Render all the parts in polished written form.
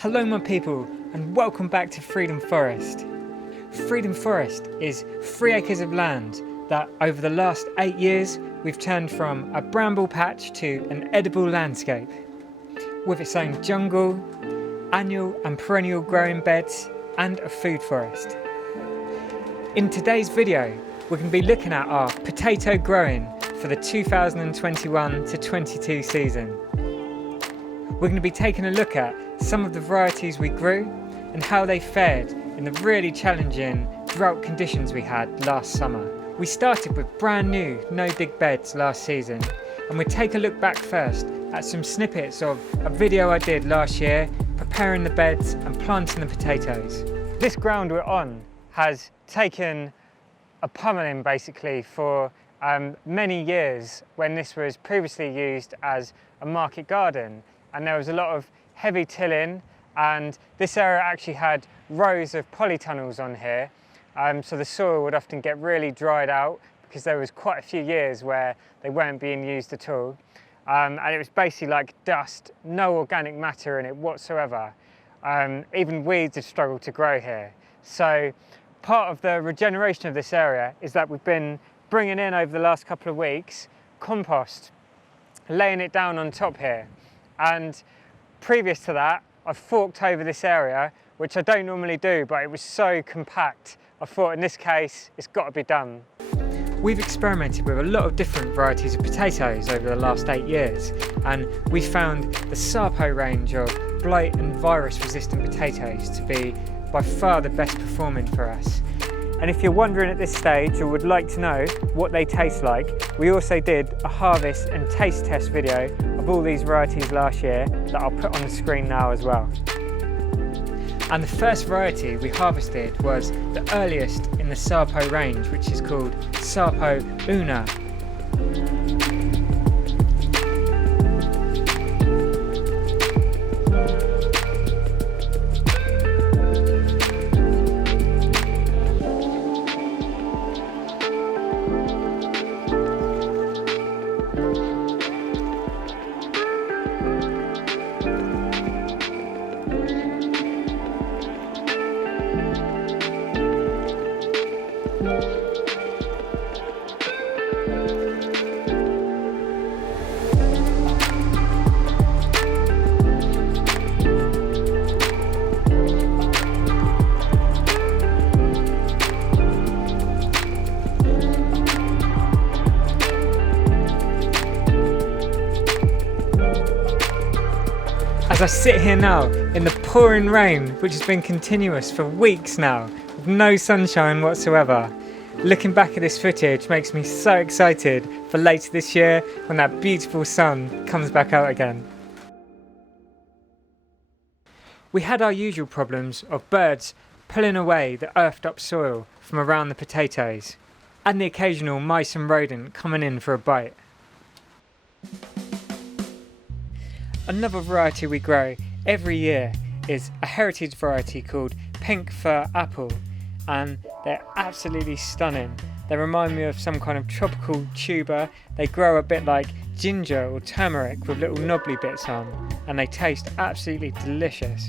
Hello my people, and welcome back to Freedom Forest. Freedom Forest is 3 acres of land that over the last 8 years we've turned from a bramble patch to an edible landscape with its own jungle, annual and perennial growing beds and a food forest. In today's video we're going to be looking at our potato growing for the 2021 to 22 season. We're going to be taking a look at some of the varieties we grew and how they fared in the really challenging drought conditions we had last summer. We started with brand new no dig beds last season, and we'll take a look back first at some snippets of a video I did last year preparing the beds and planting the potatoes. This ground we're on has taken a pummeling basically for many years when this was previously used as a market garden, and there was a lot of heavy tilling, and this area actually had rows of polytunnels on here, so the soil would often get really dried out because there was quite a few years where they weren't being used at all, and it was basically like dust, no organic matter in it whatsoever. Even weeds have struggled to grow here. So part of the regeneration of this area is that we've been bringing in over the last couple of weeks compost, laying it down on top here. And previous to that, I've forked over this area, which I don't normally do, but it was so compact, I thought in this case, it's got to be done. We've experimented with a lot of different varieties of potatoes over the last 8 years, and we found the Sarpo range of blight and virus resistant potatoes to be by far the best performing for us. And if you're wondering at this stage or would like to know what they taste like, we also did a harvest and taste test video of all these varieties last year that I'll put on the screen now as well. And the first variety we harvested was the earliest in the Sarpo range, which is called Sarpo Una. As I sit here now in the pouring rain, which has been continuous for weeks now, with no sunshine whatsoever, looking back at this footage makes me so excited for later this year when that beautiful sun comes back out again. We had our usual problems of birds pulling away the earthed up soil from around the potatoes, and the occasional mice and rodent coming in for a bite. Another variety we grow every year is a heritage variety called Pink Fir Apple, and they're absolutely stunning. They remind me of some kind of tropical tuber. They grow a bit like ginger or turmeric with little knobbly bits on, and they taste absolutely delicious.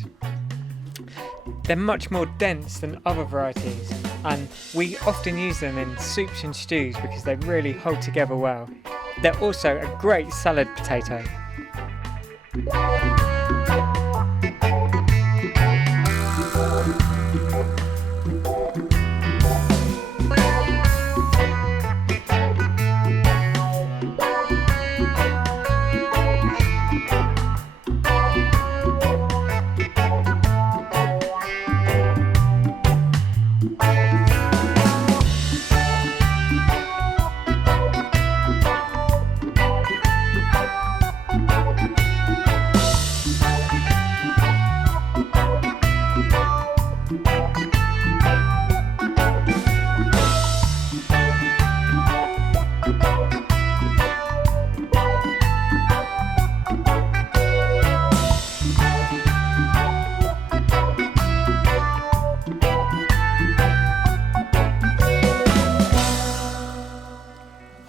They're much more dense than other varieties, and we often use them in soups and stews because they really hold together well. They're also a great salad potato.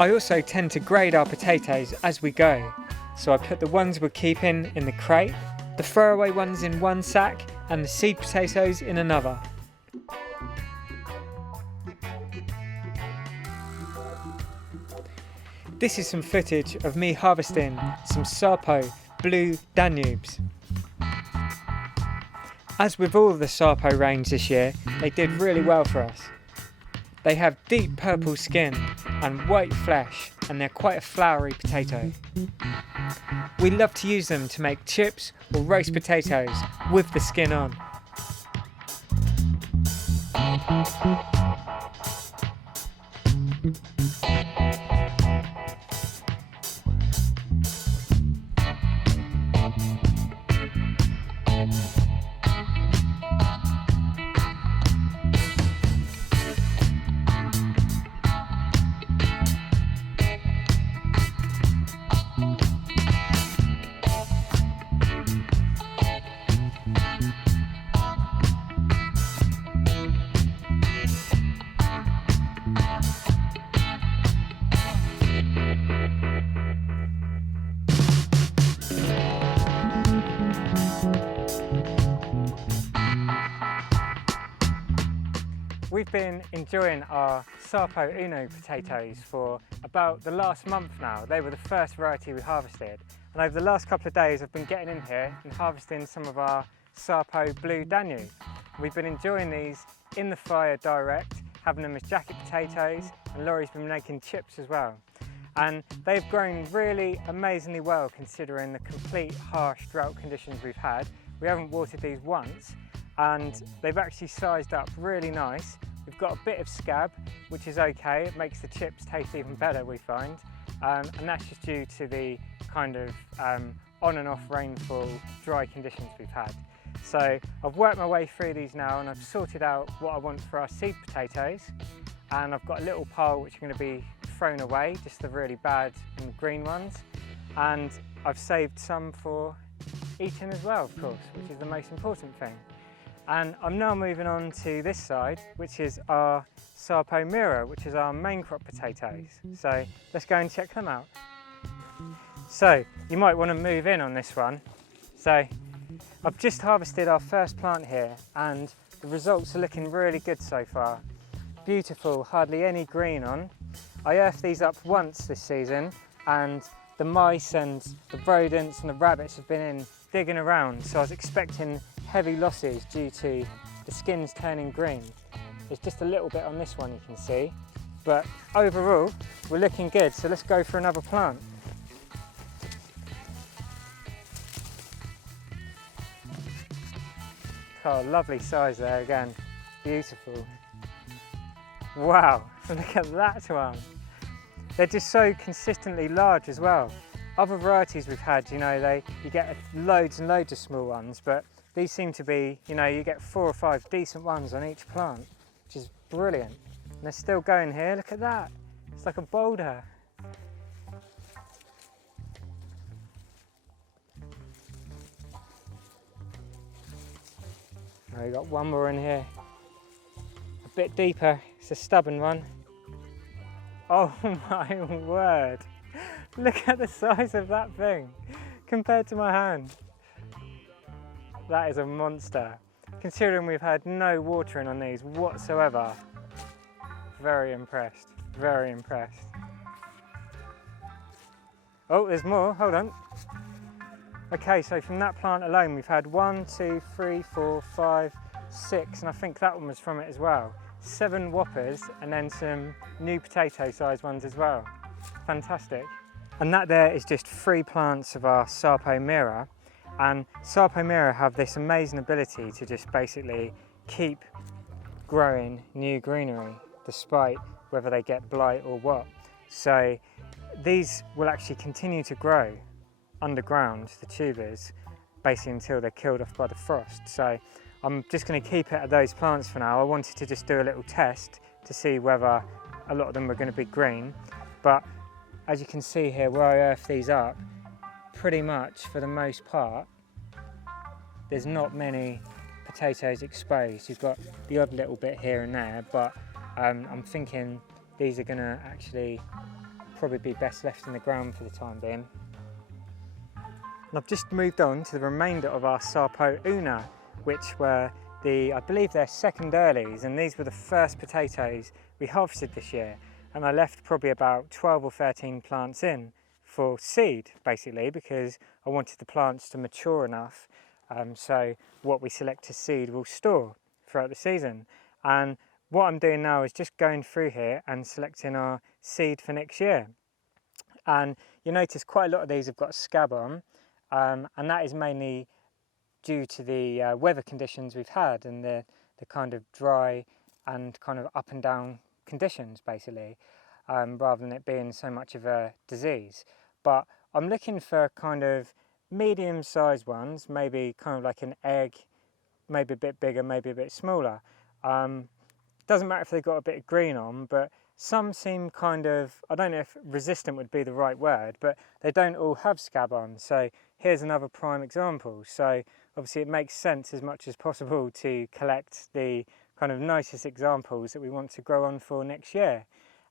I also tend to grade our potatoes as we go, so I put the ones we're keeping in the crate the throwaway ones in one sack and the seed potatoes in another. This is some footage of me harvesting some Sarpo blue Danubes. As with all of the Sarpo range this year, they did really well for us. They have deep purple skin and white flesh, and they're quite a floury potato. We love to use them to make chips or roast potatoes with the skin on. We've been enjoying our Sarpo Uno potatoes for about the last month now. They were the first variety we harvested. And over the last couple of days I've been getting in here and harvesting some of our Sarpo Blue Danube. We've been enjoying these in the fire direct, having them as jacket potatoes, and Laurie's been making chips as well. And they've grown really amazingly well considering the complete harsh drought conditions we've had. We haven't watered these once, and they've actually sized up really nice. We've got a bit of scab, which is okay. It makes the chips taste even better, we find. And that's just due to the kind of on and off rainfall, dry conditions we've had. So I've worked my way through these now, and I've sorted out what I want for our seed potatoes. And I've got a little pile which are going to be thrown away, just the really bad and green ones. And I've saved some for eating as well, of course, which is the most important thing. And I'm now moving on to this side, which is our Sarpo Mira, which is our main crop potatoes. So let's go and check them out. So you might want to move in on this one. So I've just harvested our first plant here, and the results are looking really good so far. Beautiful, hardly any green on. I earthed these up once this season, and the mice and the rodents and the rabbits have been in digging around, so I was expecting heavy losses due to the skins turning green. There's just a little bit on this one you can see, but overall we're looking good, so let's go for another plant. Oh, lovely size there again, beautiful. Wow, look at that one. They're just so consistently large as well. Other varieties we've had, you know, you get loads and loads of small ones, but these seem to be, you know, you get 4 or 5 decent ones on each plant, which is brilliant. And they're still going here, look at that. It's like a boulder. Oh, we've got one more in here. A bit deeper, it's a stubborn one. Oh my word. Look at the size of that thing compared to my hand. That is a monster. Considering we've had no watering on these whatsoever. Very impressed, very impressed. Oh, there's more, hold on. Okay, so from that plant alone, we've had 1, 2, 3, 4, 5, 6, and I think that one was from it as well. 7 whoppers, and then some new potato sized ones as well. Fantastic. And that there is just 3 plants of our Sarpo Mira. And Sarpo Mira have this amazing ability to just basically keep growing new greenery, despite whether they get blight or what. So these will actually continue to grow underground, the tubers, basically until they're killed off by the frost. So I'm just going to keep it at those plants for now. I wanted to just do a little test to see whether a lot of them were going to be green. But as you can see here, where I earth these up, pretty much for the most part, there's not many potatoes exposed. You've got the odd little bit here and there, but I'm thinking these are going to actually probably be best left in the ground for the time being. And I've just moved on to the remainder of our Sarpo Una, which were I believe they're second earlies, and these were the first potatoes we harvested this year. And I left probably about 12 or 13 plants in for seed, basically, because I wanted the plants to mature enough so what we select to seed will store throughout the season. And what I'm doing now is just going through here and selecting our seed for next year. And you notice quite a lot of these have got a scab on, and that is mainly due to the weather conditions we've had and the kind of dry and kind of up and down conditions, basically, rather than it being so much of a disease. But I'm looking for kind of medium-sized ones, maybe kind of like an egg, maybe a bit bigger, maybe a bit smaller. Doesn't matter if they've got a bit of green on, but some seem kind of, I don't know if resistant would be the right word, but they don't all have scab on. So here's another prime example. So obviously it makes sense as much as possible to collect the kind of nicest examples that we want to grow on for next year.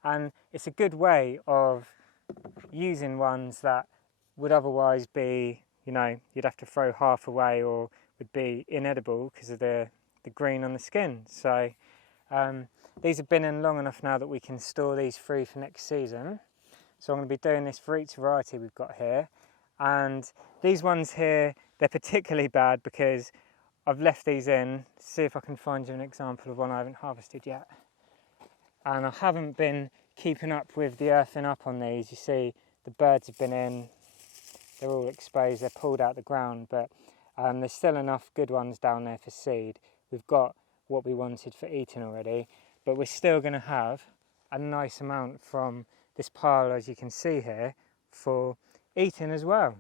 And it's a good way of using ones that would otherwise be, you know, you'd have to throw half away or would be inedible because of the green on the skin. So these have been in long enough now that we can store these through for next season. So I'm going to be doing this for each variety we've got here. And these ones here, they're particularly bad because I've left these in. See if I can find you an example of one I haven't harvested yet. And I haven't been keeping up with the earthing up on these. You see the birds have been in, they're all exposed, they're pulled out the ground, but there's still enough good ones down there for seed. We've got what we wanted for eating already, but we're still going to have a nice amount from this pile, as you can see here, for eating as well.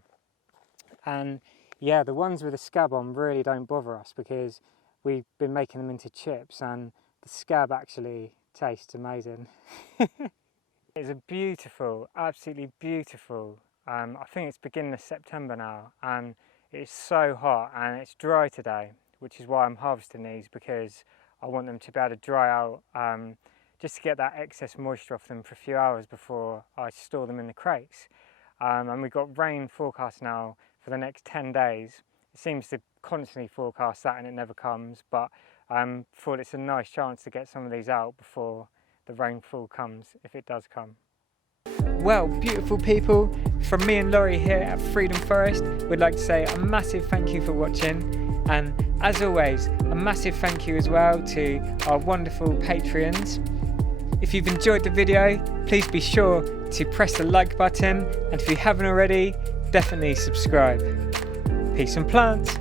And yeah, the ones with the scab on really don't bother us because we've been making them into chips and the scab actually tastes amazing. It's a beautiful, absolutely beautiful, I think it's beginning of September now, and it's so hot and it's dry today, which is why I'm harvesting these, because I want them to be able to dry out just to get that excess moisture off them for a few hours before I store them in the crates. And we've got rain forecast now for the next 10 days. It seems to constantly forecast that and it never comes, but thought it's a nice chance to get some of these out before the rainfall comes, if it does come. Well, beautiful people, from me and Laurie here at Freedom Forest, we'd like to say a massive thank you for watching, and as always, a massive thank you as well to our wonderful Patreons. If you've enjoyed the video, please be sure to press the like button, and if you haven't already, definitely subscribe. Peace and plants.